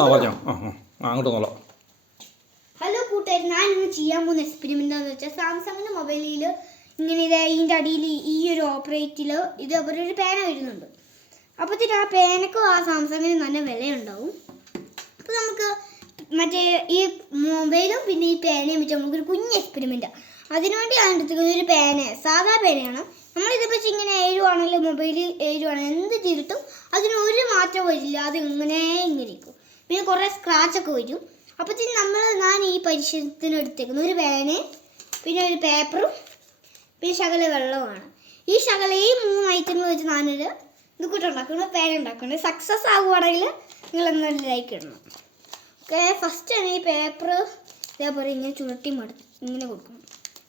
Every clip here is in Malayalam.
ആ പറഞ്ഞോ. ആ അങ്ങോട്ട് നോളാം ഹലോ കൂട്ടുകാർ ഞാൻ ഇന്ന് ചെയ്യാൻ പോകുന്ന എക്സ്പെരിമെന്റ് എന്ന് വെച്ചാൽ സാംസങ്ങിന്റെ മൊബൈലിൽ ഇങ്ങനെ ഇത് ഇതിന്റെ അടിയിൽ ഈ ഒരു ഓപ്പറേറ്റിൽ ഇതേപോലെ ഒരു പേന വരുന്നുണ്ട്. അപ്പോഴത്തേക്കും ആ പേനക്കും ആ സാംസങ്ങിന് നല്ല വിലയുണ്ടാവും. അപ്പോൾ നമുക്ക് മറ്റേ ഈ മൊബൈലും പിന്നെ ഈ പേനയും വെച്ച് നമുക്കൊരു കുഞ്ഞ് എക്സ്പെരിമെന്റാണ് അതിനുവേണ്ടി ഞാൻ എടുത്തിരിക്കുന്ന ഒരു പേന സാധാ പേനയാണ്. നമ്മളിത് വെച്ച് ഇങ്ങനെ എഴുവാണെങ്കിലും മൊബൈൽ എഴുവാണെങ്കിൽ എന്ത് ചെയ്തിട്ടും അതിന് ഒരു മാറ്റം വരില്ല. അത് ഇങ്ങനെ ഇങ്ങനെ ഇരിക്കും. പിന്നെ കുറേ സ്ക്രാച്ചൊക്കെ വരും. അപ്പോഴത്തേക്കും നമ്മൾ ഞാൻ ഈ പരിശീലനത്തിന് എടുത്തേക്കുന്നത് ഒരു പേന് പിന്നെ ഒരു പേപ്പറും പിന്നെ ശകല വെള്ളവുമാണ്. ഈ ശകല ഈ മൂന്ന് ഐറ്റങ്ങൾ വെച്ച് ഞാനൊരു ഇത് ഉണ്ടാക്കുന്നു. പേന ഉണ്ടാക്കുന്നു. സക്സസ് ആകുവാണെങ്കിൽ നിങ്ങൾ എന്നൊരു ലൈക്ക് ഇടണം ഓക്കെ ഫസ്റ്റ് ആണ് ഈ പേപ്പർ ഇതേപോലെ ഇങ്ങനെ ചുരുട്ടി മടുത്ത് ഇങ്ങനെ കൊടുക്കണം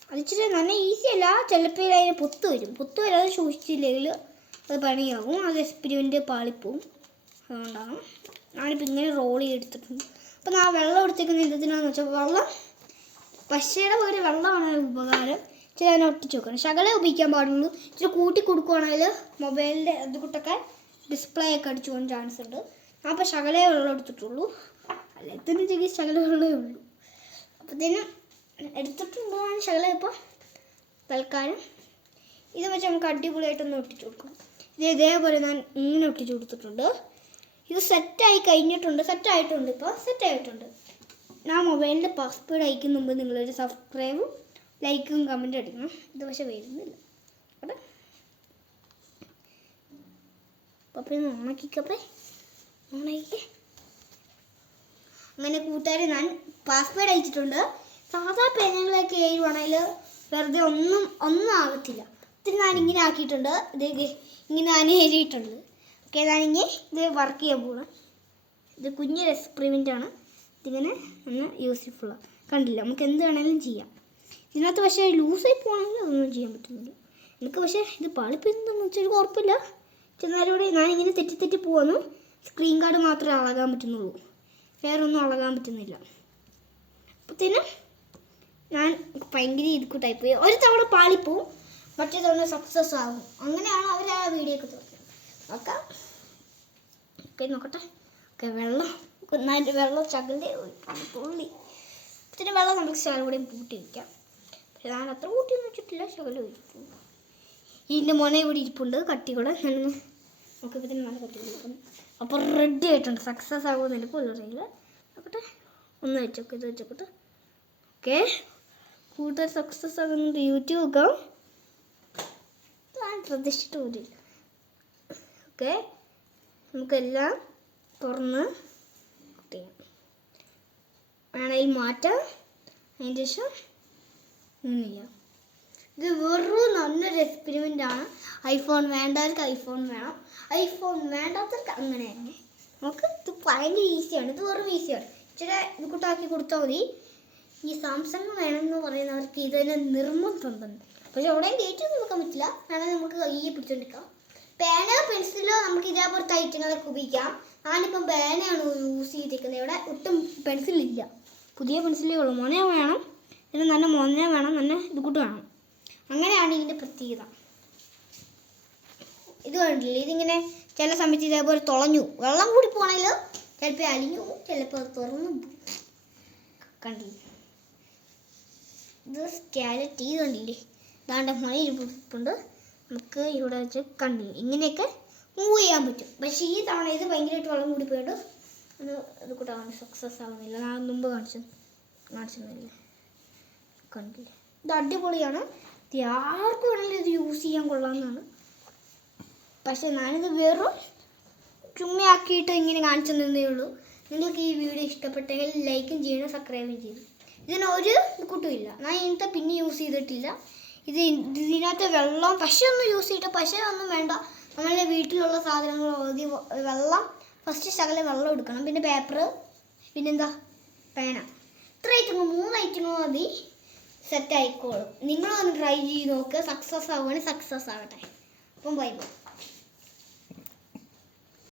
അത് ഇച്ചിരി നല്ല ഈസി അല്ല. ചിലപ്പോൾ അതിന് പൊത്ത് വരും. പൊത്ത് വരാതെ സൂക്ഷിച്ചില്ലെങ്കിൽ അത് പണിയാകും അത് എക്സ്പെരിമെന്റ് പാളിപ്പോവും. അതുകൊണ്ടാണ്. ഞാനിപ്പോൾ ഇങ്ങനെ റോൾ ചെയ്തെടുത്തിട്ടുണ്ട്. അപ്പോൾ ഞാൻ വെള്ളം എടുത്തേക്കുന്ന എന്തിനാന്ന് വെച്ചാൽ വെള്ളം പശയുടെ പകരം വെള്ളമാണ് ഉപകാരം. ചില അതിനെ ഒട്ടിച്ച് വെക്കണം ശകലേ ഉപയോഗിക്കാൻ പാടുള്ളൂ. ഇച്ചിരി കൂട്ടി കൊടുക്കുവാണെങ്കിൽ മൊബൈലിന്റെ ഇത് കൂട്ടൊക്കെ ഡിസ്പ്ലേ ഒക്കെ അടിച്ചു പോകാൻ ചാൻസ് ഉണ്ട്. ഞാൻ അപ്പോൾ ശകലേ വെള്ളം എടുത്തിട്ടുള്ളൂ. അല്ലെങ്കിൽ ചെറിയ ശകല വെള്ളമേ ഉള്ളൂ. അപ്പോഴത്തേനും എടുത്തിട്ടുണ്ട് ശകല ശകലം ഇപ്പോൾ തൽക്കാലം. ഇത് വെച്ച് നമുക്ക് അടിപൊളിയായിട്ടൊന്ന് ഒട്ടിച്ചു കൊടുക്കണം ഇത് ഇതേപോലെ ഞാൻ ഇങ്ങനെ ഒട്ടിച്ചു കൊടുത്തിട്ടുണ്ട്. ഇത് സെറ്റായി കഴിഞ്ഞിട്ടുണ്ട് സെറ്റായിട്ടുണ്ട് ഇപ്പോൾ സെറ്റായിട്ടുണ്ട്. ഞാൻ മൊബൈലിന്റെ പാസ്വേഡ് അയക്കുന്ന മുമ്പ് നിങ്ങളൊരു സബ്സ്ക്രൈബും ലൈക്കും കമന്റും അടിക്കണം. ഇത് പക്ഷെ വരുന്നില്ല. അവിടെ പപ്പ ഓണാക്കിക്കേ അങ്ങനെ കൂട്ടുകാർ ഞാൻ പാസ്വേഡ് അയച്ചിട്ടുണ്ട്. സാധാ പേനകളൊക്കെ എഴുതുവാണെങ്കിൽ വെറുതെ ഒന്നും ഒന്നും ആകത്തില്ല ഇത് ഞാൻ ഇങ്ങനെ ആക്കിയിട്ടുണ്ട്. ഇത് ഇങ്ങനെ ഞാൻ എഴുതിയിട്ടുണ്ട്. ഓക്കെ ഇനി ഇത് വർക്ക് ചെയ്യാൻ പോകണം ഇത് കുഞ്ഞൊരു എക്സ്പെരിമെന്റ് ആണ്. ഇതിങ്ങനെ ഒന്ന് യൂസ്ഫുള്ളാണ് കണ്ടില്ല? നമുക്ക് എന്ത് വേണമെങ്കിലും ചെയ്യാം. ഇതിനകത്ത് പക്ഷേ ലൂസായി പോകണമെങ്കിൽ അതൊന്നും ചെയ്യാൻ പറ്റുന്നില്ല. എനിക്ക് പക്ഷേ ഇത് പാളിപ്പോയെന്ന് വെച്ചാൽ കുഴപ്പമില്ല ചെന്നാലൂടെ ഞാനിങ്ങനെ തെറ്റി തെറ്റി പോകുന്നു സ്ക്രീൻ കാർഡ് മാത്രമേ അളകാൻ പറ്റുന്നുള്ളൂ. വേറെ ഒന്നും അളകാൻ പറ്റുന്നില്ല. അപ്പോഴത്തേനും ഞാൻ ഭയങ്കര ഇതുക്കൂട്ടായി പോയി ഒരു തവണ പാളിപ്പോവും. മറ്റേ തവണ സക്സസ് ആകും അങ്ങനെയാണ് അവർ ആ വീഡിയോ ഒക്കെ തുറക്കുന്നത് നോക്കാം. ഓക്കെ നോക്കട്ടെ. ഓക്കെ വെള്ളം. നന്നായിട്ട് വെള്ളം ചകലിന്റെ തുള്ളി ഇത്തിരി വെള്ളം നമുക്ക് ശകലം കൂടെയും പൂട്ടി വയ്ക്കാം പക്ഷേ ഞാൻ അത്ര കൂട്ടിയൊന്നും വെച്ചിട്ടില്ല. ശകലം ഒഴിക്കും. ഇതിന്റെ മുന ഇവിടെ ഇരിപ്പുണ്ട്. കട്ടി കൂടെ. ഞാനൊന്ന് നോക്കിയപ്പോൾ തന്നെ നല്ല കട്ടി കൊടുക്കുന്നു അപ്പോൾ റെഡി ആയിട്ടുണ്ട്. സക്സസ് ആകുമെന്ന് എനിക്ക് അറിയില്ല. നോക്കട്ടെ. ഒന്ന് വെച്ചോക്കെ ഇത് വെച്ചോക്കട്ടെ ഓക്കെ. കൂടുതൽ സക്സസ് ആകുന്നത് യൂട്യൂബ് നോക്കാം ഞാൻ പ്രതീക്ഷിച്ചിട്ട് പോലില്ല ഓക്കെ നമുക്കെല്ലാം തുറന്ന് വേണമെങ്കിൽ മാറ്റാം അതിന് ശേഷം ചെയ്യാം. ഇത് വെറും നല്ലൊരു എക്സ്പെരിമെന്റ് ആണ്. ഐഫോൺ വേണ്ടവർക്ക് ഐഫോൺ വേണം. ഐഫോൺ വേണ്ടാത്തവർക്ക് അങ്ങനെ തന്നെ. നമുക്ക് ഇത് ഭയങ്കര ഈസിയാണ് ഇത് വെറും ഈസിയാണ് ഇച്ചിരി ഇത് കൂട്ടാക്കി കൊടുത്താൽ മതി. ഈ സാംസങ് വേണമെന്ന് പറയുന്നവർക്ക് ഇതിന് നിർബന്ധമുണ്ട്. പക്ഷെ അവിടെ ഡേറ്റ് ഒന്നും നോക്കാൻ പറ്റില്ല. വേണമെങ്കിൽ നമുക്ക് കയ്യെ പിടിച്ചോണ്ടിരിക്കാം. പേന പെൻസിലോ നമുക്ക് ഇതേപോലത്തെ ഐറ്റങ്ങളൊക്കെ ഉപയോഗിക്കാം. ഞാനിപ്പം പേനയാണ് യൂസ് ചെയ്തിരിക്കുന്നത്. ഇവിടെ ഒട്ടും പെൻസിലില്ല പുതിയ പെൻസിലേ ഉള്ളൂ മൊന വേണം പിന്നെ നല്ല മൊന വേണം നല്ല ഇത് കൂട്ട് വേണം. അങ്ങനെയാണ് ഇതിന്റെ പ്രത്യേകത. ഇത് കണ്ടില്ലേ? ഇതിങ്ങനെ ചില സമയത്ത് ഇതേപോലെ തുളഞ്ഞു. വെള്ളം കൂടി പോകണമെങ്കിൽ ചിലപ്പോൾ അലിഞ്ഞു ചിലപ്പോൾ തുറന്നു കണ്ടില്ലേ? ഇത് സ്കാലറ്റ് ഇത് കണ്ടില്ലേ? ഇതാണ്ട് മണി ഇരിപ്പുണ്ട് നമുക്ക് ഇവിടെ വെച്ച് കണ്ണി ഇങ്ങനെയൊക്കെ മൂവ് ചെയ്യാൻ പറ്റും. പക്ഷേ ഈ തവണ ഇത് ഭയങ്കരമായിട്ട് വെള്ളം കൂടി പോയിട്ട് അത് ഇത് കൂടെ സക്സസ് ആവുന്നില്ല. ഞാൻ മുമ്പ് കാണിച്ചു കാണിച്ചിരുന്നില്ലേ? കണ്ടില്ല? ഇത് അടിപൊളിയാണ്. ഇത് ആർക്കും വേണമെങ്കിലും ഇത് യൂസ് ചെയ്യാൻ കൊള്ളാമെന്നാണ് പക്ഷേ ഞാനിത് വെറും ചുമ്മയാക്കിയിട്ട് ഇങ്ങനെ കാണിച്ചു തന്നേ ഉള്ളൂ. നിങ്ങൾക്ക് ഈ വീഡിയോ ഇഷ്ടപ്പെട്ടെങ്കിൽ ലൈക്കും ചെയ്യണം സബ്സ്ക്രൈബും ചെയ്യണം. ഇതിന് ഒരു കൂട്ടുമില്ല. ഞാൻ ഇന്നത്തെ പിന്നെ യൂസ് ചെയ്തിട്ടില്ല. ഇത് ഇതിനകത്ത് വെള്ളം പശ ഒന്നും യൂസ് ചെയ്തിട്ട് ഒന്നും വേണ്ട. നമ്മളുടെ വീട്ടിലുള്ള സാധനങ്ങൾ ഓതി വെള്ളം ഫസ്റ്റ് ശകലം വെള്ളം എടുക്കണം. പിന്നെ പേപ്പർ പിന്നെന്താ? പേന. ഇത്ര ഐറ്റങ്ങൾ മൂന്ന് ഐറ്റങ്ങൾ മതി. സെറ്റ് ആയിക്കോളും. നിങ്ങളൊന്ന് ട്രൈ ചെയ്ത് നോക്കുക സക്സസ് ആവുകയാണെങ്കിൽ സക്സസ് ആവട്ടെ. അപ്പം ബൈ ബൈ